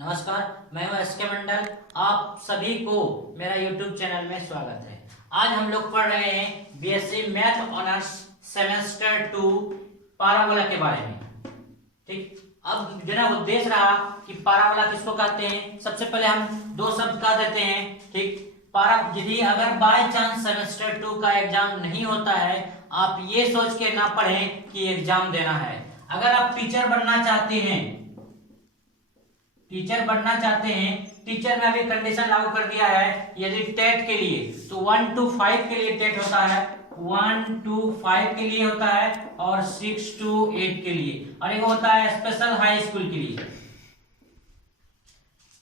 नमस्कार, मैं हूं एस के मंडल। आप सभी को मेरा YouTube चैनल में स्वागत है। आज हम लोग पढ़ रहे हैं BSc math honours semester 2 parabola के बारे में। ठीक, अब जो ना उद्देश्य रहा कि पाराबोला किसको कहते हैं। सबसे पहले हम दो शब्द कह देते हैं। ठीक, यदि अगर बाय चांस सेमेस्टर 2 का एग्जाम नहीं होता है, आप ये सोच के ना पढ़ें कि एग्जाम देना है। अगर आप टीचर बनना चाहते हैं, टीचर में अभी कंडीशन लागू कर दिया है। यदि टेट के लिए तो 1 to 5 के लिए टेट होता है, 1 to 5 के लिए होता है और 6 to 8 के लिए, और एक होता है स्पेशल हाई स्कूल के लिए।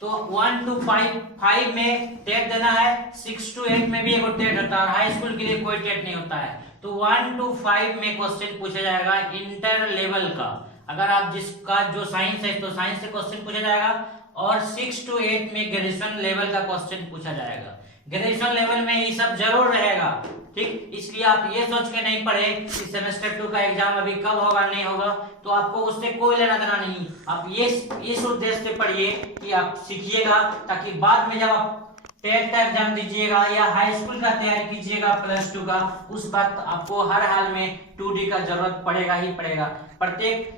तो 1 to 5 में टेट देना है, 6 to 8 में भी एक टेट होता है, हाई स्कूल के लिए कोई टेट नहीं होता है। तो 1 to 5 में क्वेश्चन पूछा जाएगा इंटर लेवल का। अगर आप जिसका जो साइंस है तो साइंस से क्वेश्चन पूछा जाएगा, और 6 to 8 में ग्रेजुएशन लेवल का क्वेश्चन पूछा जाएगा। ग्रेजुएशन लेवल में ये सब जरूर रहेगा। ठीक, इसलिए आप ये सोच के नहीं पढ़े कि सेमेस्टर 2 का एग्जाम अभी कब होगा नहीं होगा, तो आपको उससे कोई लेना देना नहीं। आप ये इस उद्देश्य से पढ़िए कि आप सीखिएगा, ताकि बाद में जब आप टेट का एग्जाम दीजिएगा या हाई स्कूल का तैयारी कीजिएगा +2 का, उस वक्त आपको हर हाल में 2D का जरूरत पड़ेगा ही पड़ेगा। प्रत्येक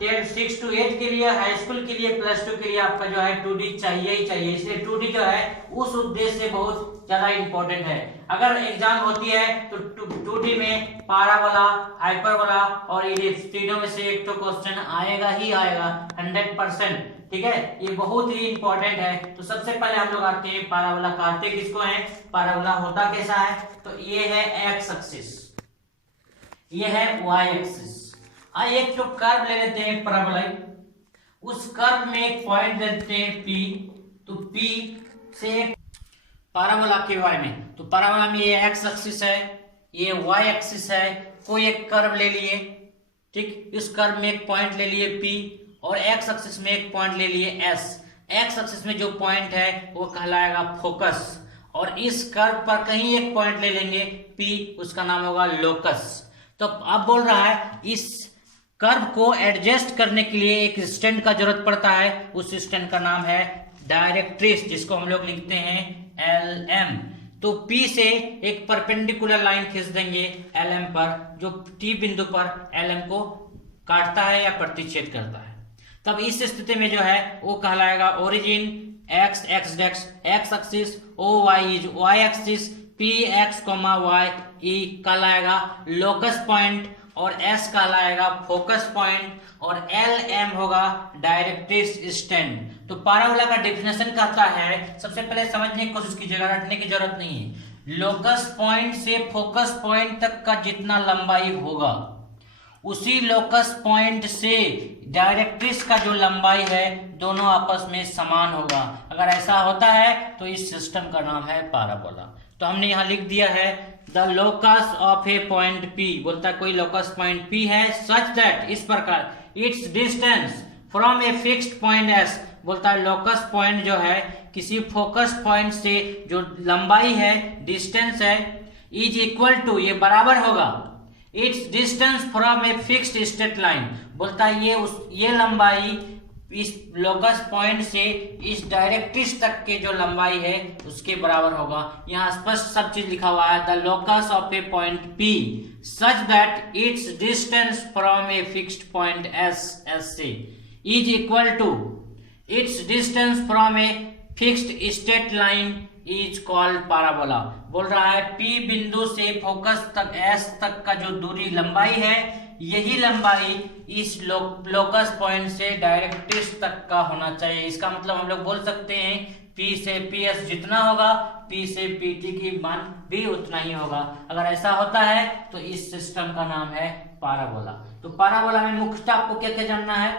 6 to 8 के लिए, हाई स्कूल के लिए, +2 के लिए आपका जो है 2D चाहिए ही चाहिए। इसलिए 2D जो है उस उद्देश्य से बहुत ज्यादा इंपॉर्टेंट है। अगर एग्जाम होती है तो 2D में पाराबोला, हाइपरबोला और इलिप्स तीनों में से एक तो क्वेश्चन आएगा ही आएगा 100%। ठीक है, ये बहुत ही इंपॉर्टेंट है। तो सबसे पहले हम लोग आते हैं पाराबोला कहते किसको है, पाराबोला होता कैसा है। तो ये है एक्स एक्सिस, ये है वाई एक्सिस। एक तो कर्व ले लेते हैं पैराबोलॉइड, उस कर्व में एक पॉइंट देते हैं P, तो P से एक पैराबोला के वाई में, तो पैराबोला में ये एक्स एक्सिस है, ये वाई एक्सिस है। कोई एक कर्व ले लिए, ठीक, इस कर्व में एक पॉइंट ले लिए P, और एक्स एक्सिस में एक पॉइंट ले लिए S। एक्स एक्सिस में जो पॉइंट है वो कहलाएगा फोकस, और इस कर्व पर कहीं एक पॉइंट ले लेंगे P, उसका नाम होगा लोकस। तो अब बोल रहा है इस कर्व को एडजस्ट करने के लिए एक स्टैंड का जरूरत पड़ता है। उस स्टैंड का नाम है डायरेक्ट्रिस, जिसको हम लोग लिखते हैं LM। तो P से एक परपेंडिकुलर लाइन खींच देंगे LM पर, जो T बिंदु पर LM को काटता है या प्रतिच्छेद करता है। तब इस स्थिति में जो है वो कहलाएगा origin x axis, OY is y axis, PX, Y E कहलाएगा लोकस पॉइंट, और S कहलाएगा फोकस पॉइंट, और LM होगा डायरेक्ट्रिस स्टैंड। तो पैराबोला का डेफिनेशन कहता है, सबसे पहले समझने की कोशिश कीजिएगा, रटने की जरूरत नहीं है। लोकस पॉइंट से फोकस पॉइंट तक का जितना लंबाई होगा, उसी लोकस पॉइंट से डायरेक्ट्रिस का जो लंबाई है दोनों आपस में समान होगा। अगर ऐसा होता है तो इस सिस्टम का नाम है पैराबोला। तो हमने यहाँ लिख दिया है the locus of a point P, बोलता है कोई लोकस पॉइंट P है सच दैट, इस प्रकार it's distance from a fixed point S, बोलता है लोकस पॉइंट जो है किसी फोकस पॉइंट से जो लंबाई है, डिस्टेंस है, इज इक्वल टू, ये बराबर होगा, it's distance from a fixed straight line, बोलता है ये लंबाई इस लोकस पॉइंट से इस डायरेक्ट्रिस तक के जो लंबाई है उसके बराबर होगा। यहाँ स्पष्ट सब चीज लिखा हुआ है, the locus of a point P such that its distance from a fixed point S से is equal to its distance from a fixed straight line is called parabola. बोल रहा है P बिंदु से फोकस तक S तक का जो दूरी लंबाई है, यही लंबाई इस लोकस पॉइंट से डायरेक्ट्रिस तक का होना चाहिए। इसका मतलब हम लोग बोल सकते हैं P से PS जितना होगा, P से PT की मान भी उतना ही होगा। अगर ऐसा होता है तो इस सिस्टम का नाम है पैराबोला। तो पैराबोला में मुख्यतः आपको क्या क्या जानना है,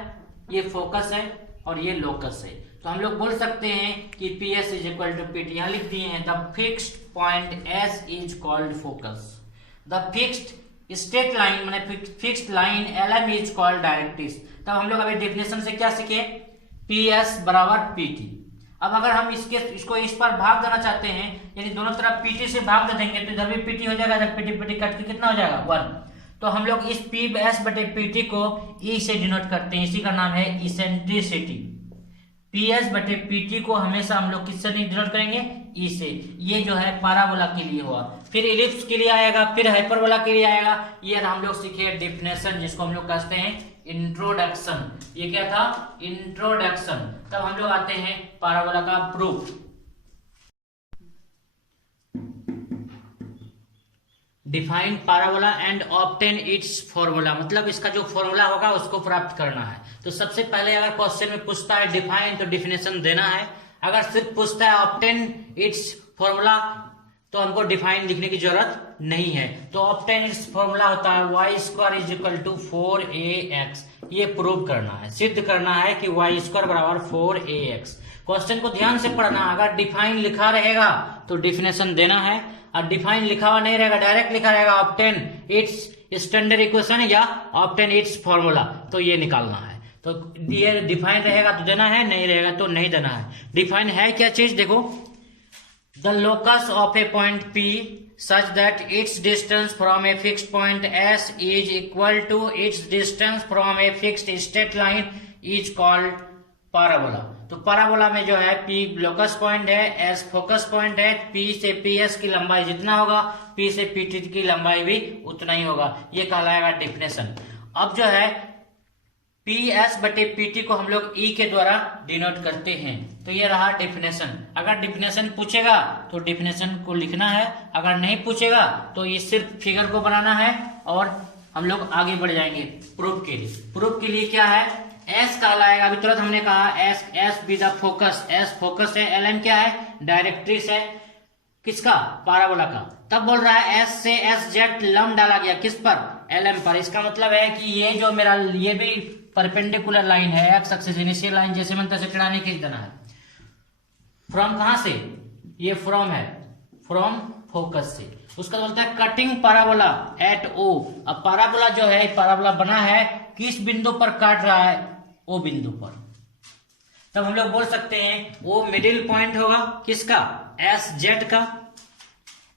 ये फोकस है और ये लोकस है। तो हम लोग बोल सकते हैं कि PS is equal to PT, यहाँ लिख दिए हैं the fixed point S is called focus, the fixed straight line माने fixed line LM is called directrix. तब हम लोग अभी डेफिनेशन से क्या सीखे, PS बराबर PT। अब अगर हम इसको इस पर भाग देना चाहते हैं, यानी दोनों तरफ PT से भाग दे देंगे तो इधर भी PT हो जाएगा, इधर PT कट के कितना हो जाएगा 1। तो हम लोग इस PS बटे PT को E से डिनोट करते हैं, इसी का नाम है इसेंट्रिसिटी। PS बटे PT को हमेशा हम लोग किससे डिनोट करेंगे, E से। ये जो है पाराबोला के लिए हुआ। फिर इलिप्स के लिए आएगा, फिर हाइपरबोला के लिए आएगा। ये हम लोग सीखे डेफिनेशन, जिसको हम लोग कहते हैं इंट्रोडक्शन। ये क्या था, इंट्रोडक्शन। तब हम लोग आते हैं पाराबोला का proof. Define parabola and obtain it's formula, मतलब इसका जो फॉर्मूला होगा उसको प्राप्त करना है। तो सबसे पहले अगर क्वेश्चन में पूछता है डिफाइन, तो डिफिनेशन देना है। अगर सिर्फ पूछता है ऑब्टेन इट्स फॉर्मूला, तो हमको डिफाइन लिखने की जरूरत नहीं है। तो ऑब्टेन इट्स फॉर्मूला होता है y square is equal to 4ax। ये प्रूव करना है, सिद्ध करना है कि y स्क्वायर बराबर 4ax। क्वेश्चन को ध्यान से पढ़ना। अगर डिफाइन लिखा रहेगा तो डिफिनेशन देना है, और डिफाइन लिखा हुआ नहीं रहेगा, डायरेक्ट लिखा रहेगा ऑब्टेन इट्स स्टैंडर्ड इक्वेशन या ऑब्टेन इट्स फॉर्मूला, तो ये निकालना है। तो ये डिफाइन रहेगा तो देना है, नहीं रहेगा तो नहीं देना है। डिफाइन है क्या चीज, देखो, the locus of a point P such that its distance from a fixed point S is equal to its distance from a fixed straight line is called parabola। तो parabola में जो है P लोकस पॉइंट है, S focus point है, P से PS की लंबाई जितना होगा P से PT की लंबाई भी उतना ही होगा। ये कहलाएगा डेफिनेशन। अब जो है PS बटे PT को हम लोग E के द्वारा डिनोट करते हैं। तो ये रहा डेफिनेशन। अगर डेफिनेशन पूछेगा तो डेफिनेशन को लिखना है, अगर नहीं पूछेगा तो ये सिर्फ फिगर को बनाना है और हम लोग आगे बढ़ जाएंगे प्रूफ के लिए। प्रूफ के लिए क्या है, S कहलाएगा, अभी तुरंत हमने कहा S be the focus, S focus है, LM क्या है, डायरेक्ट्रिक्स है, किसका, पाराबोला का। तब बोल रहा है S से SZ लंब डाला गया किस पर, LM पर। इसका मतलब है कि ये जो मेरा, ये भी परपेंडिकुलर लाइन है, एक्स एक्सिस इनिशियल लाइन जैसे मन तैसे टेढ़ा नहीं खींच देना है। फ्रॉम कहां से, ये फ्रॉम है, फ्रॉम फोकस से। उसका बोलता है कटिंग पाराबोला एट O। अब पाराबोला जो है, पाराबोला बना है किस बिंदु पर काट रहा है, O बिंदु पर। तब हम लोग बोल सकते हैं O मिडिल पॉइंट होगा किसका, SZ का।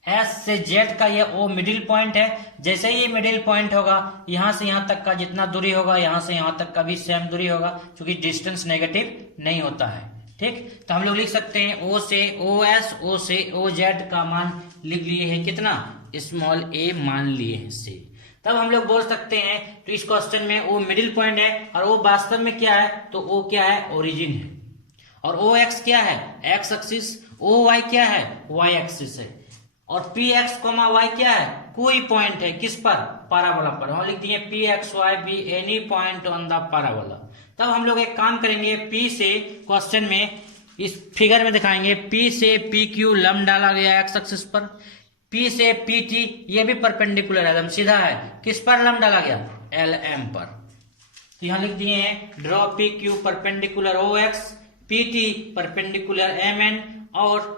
S से Z का ये O मिडिल पॉइंट है। जैसे ही ये मिडिल पॉइंट होगा, यहां से यहां तक का जितना दूरी होगा, यहां से यहां तक का भी सेम दूरी होगा, क्योंकि डिस्टेंस नेगेटिव नहीं होता है। ठीक, तो हम लोग लिख सकते हैं O से OS, O से OZ का मान लिख लिए हैं कितना, स्मॉल a मान लिए हैं से। तब हम लोग बोल सकते हैं, तो इस क्वेश्चन में O मिडिल पॉइंट है और O वास्तव में क्या है, तो O क्या है, ओरिजिन है। और OX क्या है, एक्स एक्सिस, OY क्या है, Y एक्सिस है। और PX, Y क्या है, कोई पॉइंट है किस पर, पाराबोला पर। हम लिख दिए PXY be any point on the parabola. तब हम लोग एक काम करेंगे, P से क्वेश्चन में, इस फिगर में दिखाएंगे, P से PQ लंब डाला गया एक्स एक्सिस पर, P से PT ये भी परपेंडिकुलर है, एकदम सीधा है, किस पर लंब डाला गया, LM पर। तो यहां लिख दिए हैं draw PQ perpendicular OX, PT perpendicular MN और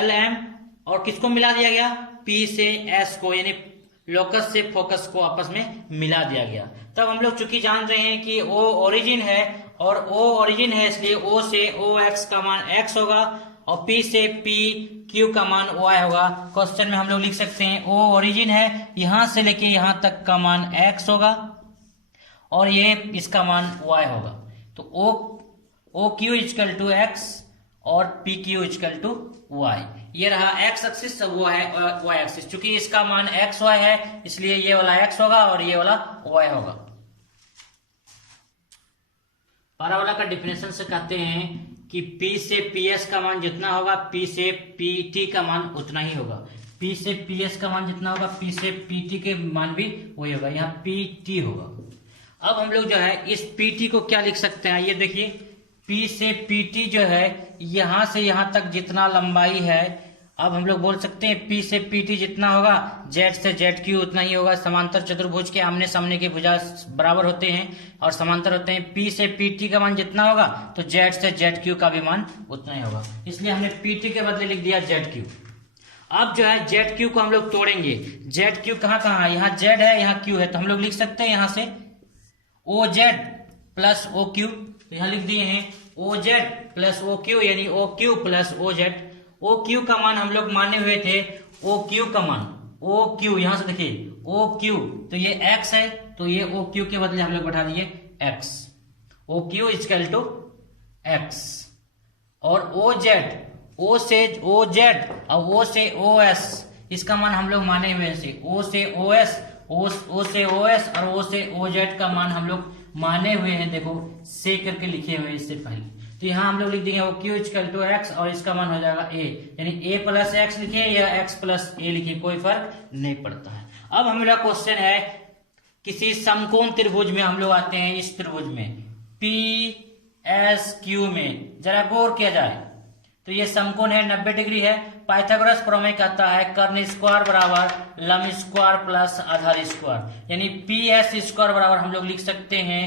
LM, और किसको मिला दिया गया, P से S को, यानी लोकस से फोकस को आपस में मिला दिया गया। तब हम लोग चूंकि जान रहे हैं कि O ओरिजिन है और O ओरिजिन है, इसलिए O से OX का मान X होगा और P से PQ का मान Y होगा। क्वेश्चन में हम लोग लिख सकते हैं O ओरिजिन है, यहां से लेके यहां तक का मान X होगा और ये इसका मान Y होगा। तो OQ इक्वल टू X और PQ इक्वल टू Y। ये रहा X एक्सिस, वो है Y एक्सिस। चूंकि इसका मान XY है, इसलिए ये वाला X होगा और ये वाला Y होगा। पाराबोला का डिफिनेशन से कहते हैं कि P से PS का मान जितना होगा, P से PT का मान उतना ही होगा। P से PS का मान जितना होगा, P से PT के मान भी वही होगा। यहाँ PT होगा। अब हम लोग जो है इस PT को क्या लिख सकते हैं, ये देखिए, P से PT जो है, यहां से यहां तक जितना लंबाई है, अब हम लोग बोल सकते हैं P से PT जितना होगा, Z से ZQ उतना ही होगा। समांतर चतुर्भुज के आमने सामने के भुजा बराबर होते हैं और समांतर होते हैं। P से PT का मान जितना होगा, तो Z से ZQ का भी मान उतना ही होगा, इसलिए हमने PT के बदले लिख दिया ZQ। अब जो है ZQ को हम लोग तोड़ेंगे। ZQ कहाँ कहाँ है, यहाँ Z है, यहाँ Q है, तो हम लोग लिख सकते हैं यहाँ से OZ प्लस OQ। तो यहाँ लिख दिए हैं OZ प्लस OQ, यानी OQ प्लस OZ। OQ का मान हम लोग माने हुए थे, OQ का मान, OQ यहां से देखिए OQ, तो ये X है, तो ये OQ के बदले हम लोग बैठा दिए X। OQ equal to X। और ओ जेड, ओ से ओ जेड और ओ से ओ एस, इसका मान हम लोग माने हुए हैं। ओ से ओ एस, ओ से ओ एस और ओ से ओ जेड का मान हम लोग माने हुए हैं। देखो से करके लिखे हुए इससे पहले, तो यहाँ हम लोग लिख देंगे वो क्यू इक्वल टू एक्स और इसका मान हो जाएगा ए, यानी ए प्लस एक्स लिखिए या एक्स प्लस ए लिखिए, कोई फर्क नहीं पड़ता है। अब हमारा क्वेश्चन है किसी समकोण त्रिभुज में हम लोग आते हैं, इस त्रिभुज में पी एस क्यू में, जरा गौर किया जाए तो ये समकोण है, 90 डिग्री है। पाइथागोरस प्रमेय कहता है कर्ण स्क्वायर बराबर लंब स्क्वायर प्लस आधार स्क्वायर, यानी पी एस स्क्वायर बराबर हम लोग लिख सकते हैं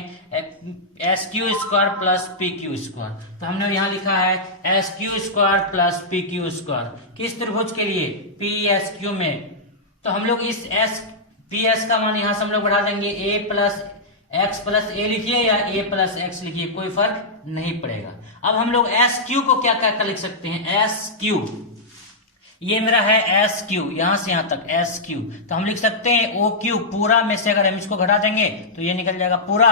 S Q square plus P Q square. तो हमने यहाँ लिखा है S Q square plus P Q square, किस त्रिभुज के लिए, पी एस क्यू में। तो हम लोग इस एस पी एस का मान यहाँ से हम लोग बढ़ा देंगे, ए प्लस एक्स प्लस ए लिखिए या ए प्लस एक्स लिखिए, कोई फर्क नहीं पड़ेगा। अब हम लोग एस क्यू को क्या क्या लिख सकते हैं, एस क्यू, ये मेरा है एस क्यू, यहां से यहां तक एस क्यू, तो हम लिख सकते हैं ओ क्यू, पूरा में से अगर हम इसको घटा देंगे तो ये निकल जाएगा, पूरा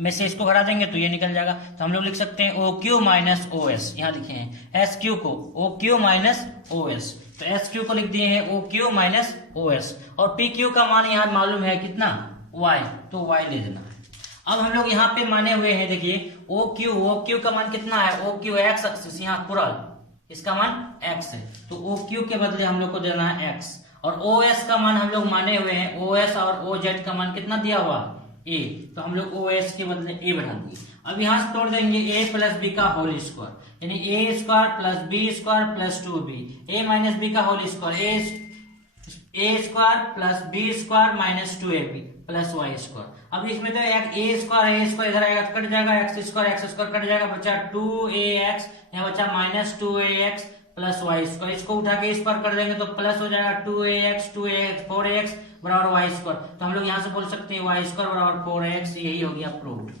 में से इसको घटा देंगे तो ये निकल जाएगा। तो हम लोग लिख सकते हैं O Q minus O S, यहाँ लिखे हैं एस क्यू को O Q minus O S, तो एस क्यू को लिख दिए हैं O Q minus O S, और पी क्यू का मान यहाँ मालूम है कितना, वाई, तो वाई ले देना है। अब हम लोग यहाँ पे माने हुए हैं, देखिए ओ क्यू का मान कितना है, ओ क्यू एक्स एक्सिस, यहाँ पूरा इसका मान x है, तो ओ क्यू के बदले हम लोग को देना है x, और ओ एस का मान हम लोग माने हुए हैं, ओ एस और ओ जेड का मान कितना दिया हुआ, a, तो हम लोग ओ एस के बदले a बढ़ा देंगे। अब यहाँ से तोड़ देंगे a प्लस बी का होल स्क्वायर, यानी a square plus B square plus 2b, a minus B का whole square, A square plus B square minus 2ab plus Y square. अब इसमें तो एक ए स्क्वायर इधर आएगा कट जाएगा, एक्स स्क्वायर कट जाएगा, बचा 2ax, यहाँ बचा minus 2ax plus Y square, इसको उठा के इस पर कर देंगे तो प्लस हो जाएगा 2ax 4ax बराबर वाई स्क्वायर। तो हम लोग यहाँ से बोल सकते हैं वाई स्क्वायर बराबर 4ax, यही हो गया प्रूव्ड।